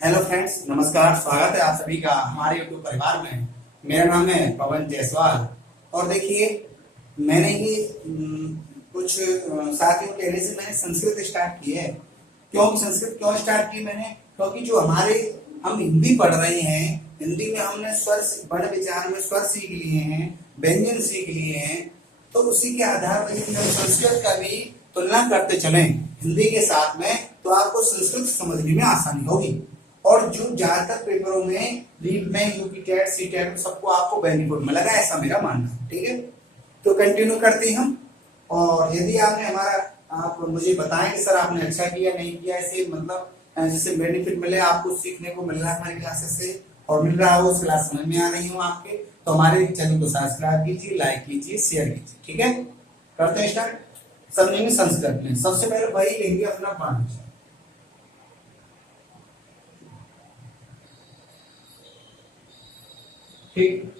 Hello friends, नमस्कार। स्वागत है आप सभी का हमारे यूट्यूब परिवार में। मेरा नाम है पवन जायसवाल। और देखिए, मैंने ये कुछ साथियों के कहने से मैंने संस्कृत स्टार्ट की है। क्यों संस्कृत क्यों स्टार्ट की मैंने? क्योंकि जो हम हिंदी पढ़ रहे हैं, हिंदी में हमने स्वर वर्ण विचार में स्वर सीख लिए हैं, व्यंजन सीख लिए हैं। तो उसी के आधार पर यदि हम संस्कृत का भी तुलना करते चलें हिंदी के साथ में, तो आपको संस्कृत समझने में आसानी होगी। और जो ज्यादातर पेपरों में रीट में यूपी टेट सी टेट सबको आपको बेनिफिट मिलेगा, ऐसा मेरा मानना है। ठीक है, तो कंटिन्यू करते हैं हम। और यदि आपने आप मुझे बताएं कि सर आपने अच्छा किया नहीं किया, ऐसे मतलब जैसे बेनिफिट मिले, आपको सीखने को मिल रहा है हमारी क्लासेस से और मिल रहा हो, उस क्लास समझ में आ रही हो आपके, तो हमारे चैनल को सब्सक्राइब कीजिए, लाइक कीजिए, शेयर कीजिए। ठीक है, करते हैं स्टार्ट। समझेंगे संस्कृत में। सबसे पहले वही लेंगे अपना पाठ। ठीक,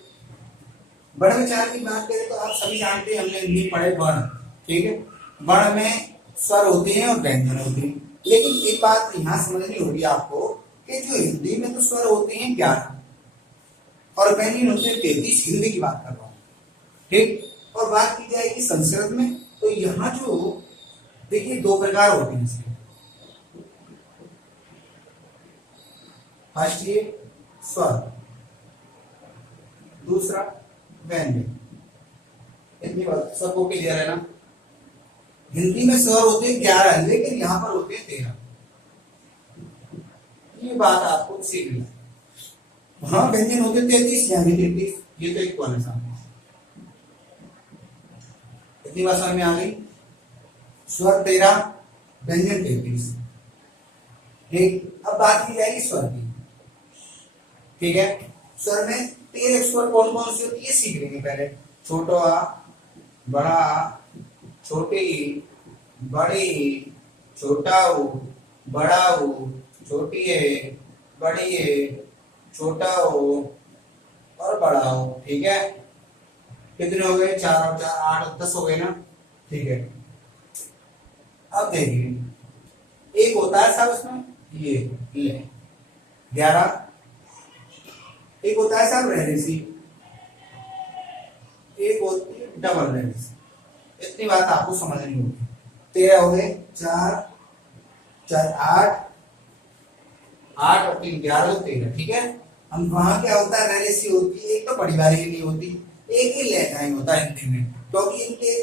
वर्ण विचार की बात करें तो आप सभी जानते हैं, हमने हिंदी पढ़े वर्ण। ठीक है, वर्ण में स्वर होते हैं और व्यंजन होते हैं। लेकिन एक बात यहाँ समझनी होगी आपको कि जो हिंदी में तो स्वर होते हैं 11 और व्यंजन होते हैं 33। हिंदी की बात कर रहा हूँ। ठीक, और बात की जाएगी संस्कृत में, तो यहाँ जो देखिए दो प्रकार होते हैं इसके। फर्स्ट ये स्वर, दूसरा व्यंजन। इतनी बात सबको क्लियर है ना? हिंदी में स्वर होते हैं 11, लेकिन यहां पर होते हैं 13। ये बात आपको सीखनी है। वहां व्यंजन होते 33, यहाँ भी 33। ये तो एक है सामने। इतनी बात समझ में आ गई? स्वर 13, व्यंजन 33। ठीक, अब बात की जाएगी स्वर की। ठीक है, स्वर में 13 स्वर कौन कौन सी होती है सीख लेंगे पहले। छोटा आ, बड़ा आ, छोटी, बड़ी, छोटा ऊ, बड़ा ऊ, छोटी है, बड़ी है, छोटा ऊ और बड़ा ऊ। ठीक है, कितने हो गए? 4 और 4 8 और 10 हो गए ना? ठीक है, अब देखिए एक होता है साहब इसमें ये 11, एक होता है साहब रेडिसी, एक होती है डबल रेडिसी। इतनी बात आपको समझनी होगी। 13 हो गए, 4 4 8 8 और 3 11 तो 13। ठीक है, हम वहां क्या होता है, रेडिसी होती है, एक तो बड़ी वाली नहीं होती, एक ही लहजाएं होता है हिंदी में, क्योंकि इनके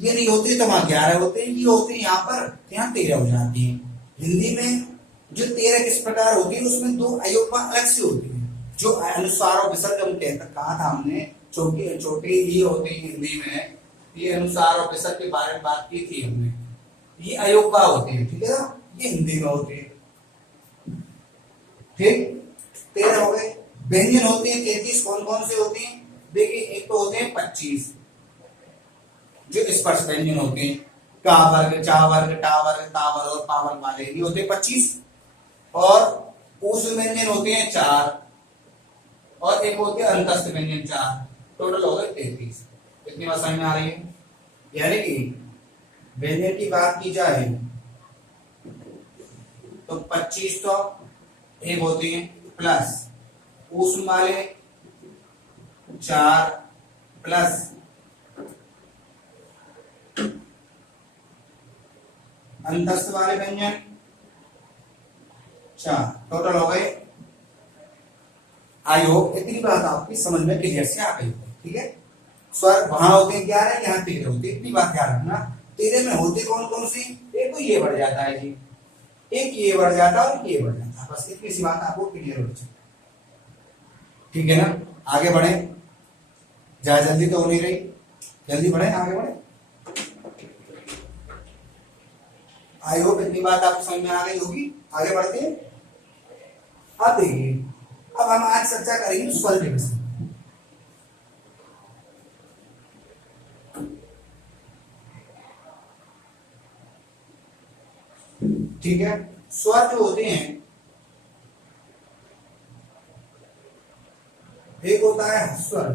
ये नहीं होती तो वहां 11 होते हैं, ये होते हैं यहाँ पर, यहाँ 13 हो जाती है। हिंदी में जो 13 किस प्रकार होती है, उसमें दो अयोपा अलग से होती है। जो अनुस्वार और विसर्ग हम कहा था हमने, छोटी छोटी ये होती है हिंदी में, ये अनुस्वार और विसर्ग के बारे में बात की थी हमने। ये अयोपा होती है। ठीक है ना, ये हिंदी में होती है। ठीक, 13 हो गए। व्यंजन होते हैं 33। कौन कौन से होते हैं? देखिए, एक तो होते हैं 25 जो स्पर्श व्यंजन होते हैं, का वर्ग, चा वर्ग, टा वर्ग, ता वर्ग और पा वर्ग वाले, ये होते हैं 25। और उस व्यंजन होते हैं 4 और एक होते हैं अंतस्थ व्यंजन 4। टोटल हो गए 33। इतनी बात समझ में आ रही है? यानी कि व्यंजन की बात की जाए तो 25 तो एक होती है, प्लस ऊष्म वाले 4 प्लस अंतस्थ वाले व्यंजन 4। टोटल हो गए। आई होप इतनी बात आपकी समझ में क्लियर से आ गई। ठीक है, स्वर वहां होते हैं 11, यहाँ 13 होते हैं। इतनी बात ध्यान रखना। 13 में होते कौन कौन सी? एक तो ये बढ़ जाता है जी, एक ये बढ़ जाता है और ये बढ़ जाता है। बस इतनी सी बात आपको क्लियर हो जाए। ठीक है ना, आगे बढ़े। ज्यादा जल्दी तो हो नहीं रही, जल्दी बढ़े, आगे बढ़े। आई होप इतनी बात आपको समझ में आ गई होगी। आगे बढ़ते हैं। अब देखिए, अब हम आज चर्चा करेंगे स्वर के विषय। ठीक है, स्वर जो होते हैं, एक होता है स्वर,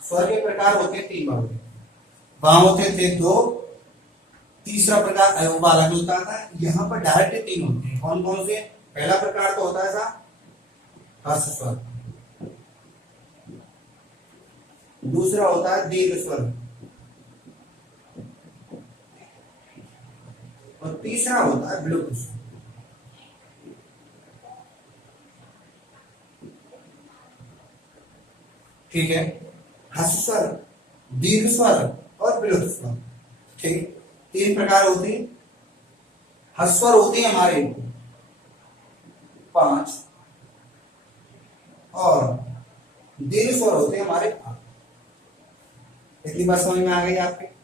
स्वर के प्रकार होते हैं 3 भाग। वहां होते थे 2, तीसरा प्रकार अयोग वाला जो होता था, यहाँ पर डायरेक्ट तीन होते हैं। कौन कौन से? पहला प्रकार तो होता है सा ह्रस्व स्वर, दूसरा होता है दीर्घ स्वर, और तीसरा होता है विलुप्त स्वर। ठीक है, ह्रस्व स्वर, दीर्घ स्वर और विलुप्त स्वर। ठीक, तीन प्रकार होते हैं। ह्रस्व स्वर होते हैं हमारे 5 और दीर्घ स्वर होते हैं हमारे 8। इतनी बात समझ में आ गई आपके?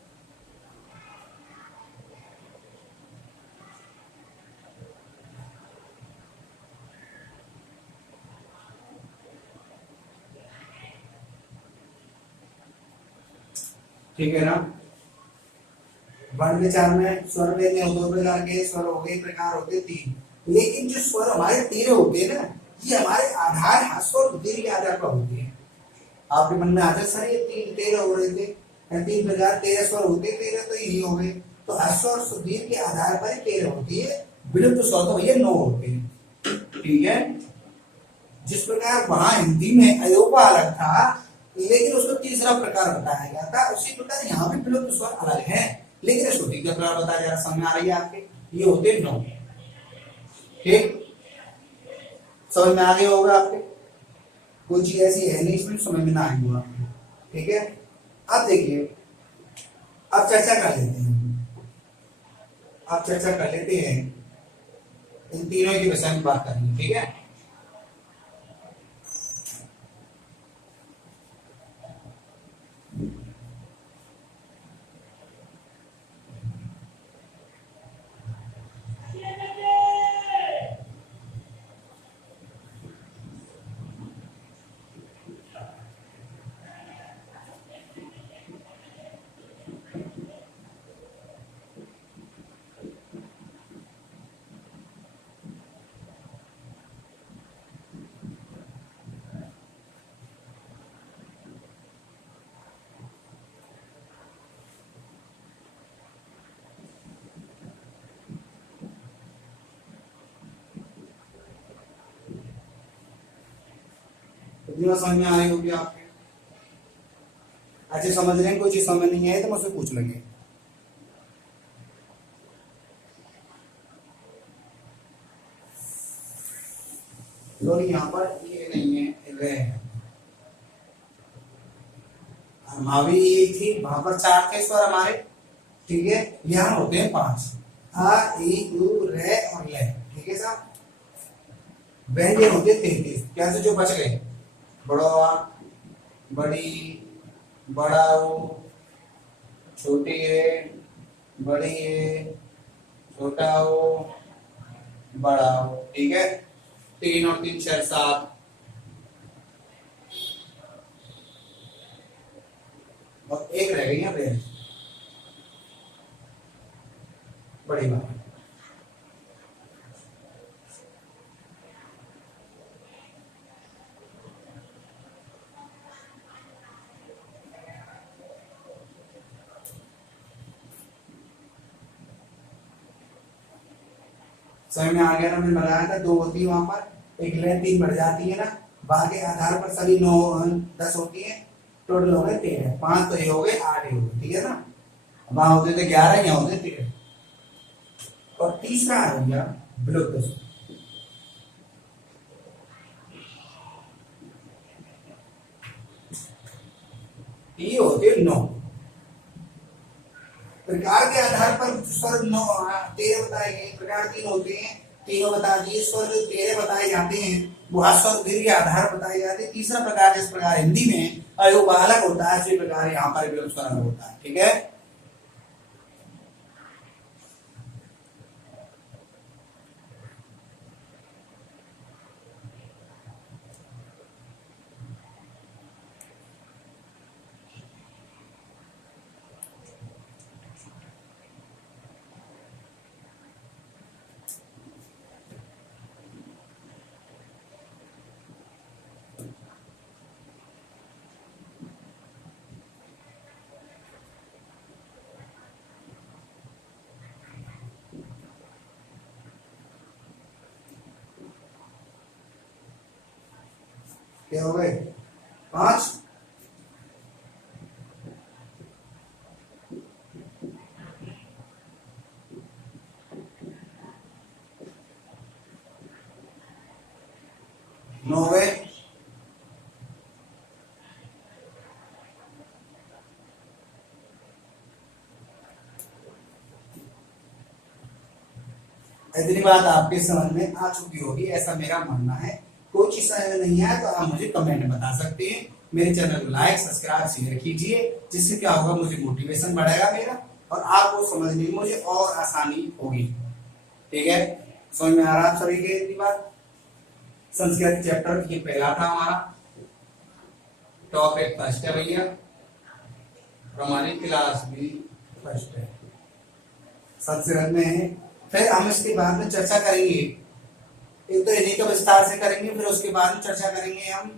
ठीक है ना। वर्ण विचार में स्वर वेद में दो प्रकार के स्वर हो गए, प्रकार होते 3। लेकिन जो स्वर हमारे 13 होते हैं ना, ये हमारे आधार ह्रस्व और दीर्घ के आधार पर होते हैं। आपके मन में आता सर ये 13 हो रहे थे, 3 प्रकार 13 स्वर होते, 13 तो यही हो गए। तो ह्रस्व और दीर्घ के आधार पर 13 होती है, विलुप्त स्वर तो भैया 9 होते हैं। ठीक है, जिस प्रकार वहां हिंदी में अयोगा अलग था, लेकिन उसको तीसरा प्रकार बताया गया था, उसी प्रकार यहाँ पे विलुप्त स्वर अलग है, लेकिन इसको तीसरा प्रकार बताया जा रहा। समझ में आ रही है आपके? ये होते 9। ठीक, समझ में आ गया होगा आपके? कोई चीज ऐसी है नहीं इसमें समझ में ना आई हो आपके। ठीक है, अब देखिए, अब चर्चा कर लेते हैं। अब चर्चा कर लेते हैं इन तीनों के विषय में बात करेंगे। ठीक है, इतना समझ में आई होगी आपके? अच्छे समझ रहे हैं? कोई चीज समझ नहीं आई तो मुझसे पूछ लेंगे। तो यहाँ पर ये नहीं है, रे है। हमारी ये थी, वहां पर 4 थे स्वर हमारे। ठीक है, यहाँ होते हैं 5, आ ई उ रे और ले। ठीक है साहब, व्यंजन होते 33। क्या से जो बच गए? बड़वा, बड़ी, बड़ा ओ, छोटी ए, बड़ी ए, छोटा ओ, बड़ा ओ। ठीक है, 3 और 3 4 7, और एक रह गई है बेर, बड़ी बात। समझ में आ गया ना? मैंने बताया था 2 होती है वहां पर, एक ले 3 बढ़ जाती है ना, वहां के आधार पर सभी 9 10 होती है, टोटल हो गए 13। 5 तो ये हो गए, 8 ये हो गए। ठीक है ना, वहां होते थे 11, यहाँ होते 13। और तीसरा आ गया विलुप्त स्वर। ये होते 9 प्रकार के आधार पर। स्वर 9 13 बताए गए, प्रकार 3 होते हैं, तीनों बता दिए। स्वर जो 13 बताए जाते हैं वो स्वर दीर्घ के आधार बताए जाते हैं। तीसरा प्रकार जिस प्रकार हिंदी में अयोग अलग होता है, इसी प्रकार यहाँ पर विलुप्त स्वर अलग होता है। ठीक है, क्या हो गए 5। नौ हो गए। इतनी बात आपके समझ में आ चुकी होगी ऐसा मेरा मानना है। कोई चीज समझ नहीं आया तो आप मुझे कमेंट में बता सकते हैं। मेरे चैनल को लाइक सब्सक्राइब शेयर कीजिए, जिससे क्या होगा मुझे मोटिवेशन बढ़ेगा मेरा, और आपको समझने में मुझे और आसानी होगी। ठीक है, समझ में आ रहा है सभी के इतनी बात। संस्कृत चैप्टर ये पहला था हमारा, टॉपिक फर्स्ट है भैया, और हमारी क्लास भी फर्स्ट है, संस्कृत में है। फिर हम इसके बाद में चर्चा करेंगे, एक तो इन्हीं का विस्तार से करेंगे, फिर उसके बाद में चर्चा करेंगे हम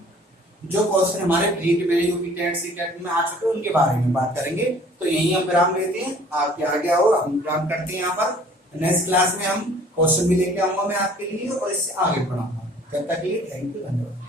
जो क्वेश्चन हमारे रीट में जो कि टेट सीटेट में आ चुके हैं उनके बारे में बात करेंगे। तो यही हम विराम लेते हैं, आप क्या आगे आओ, हम विराम करते हैं यहाँ पर। नेक्स्ट क्लास में हम क्वेश्चन भी लेके आऊंगा मैं आपके लिए और इससे आगे पढ़ाऊंगा। तब तक के लिए थैंक यू, धन्यवाद।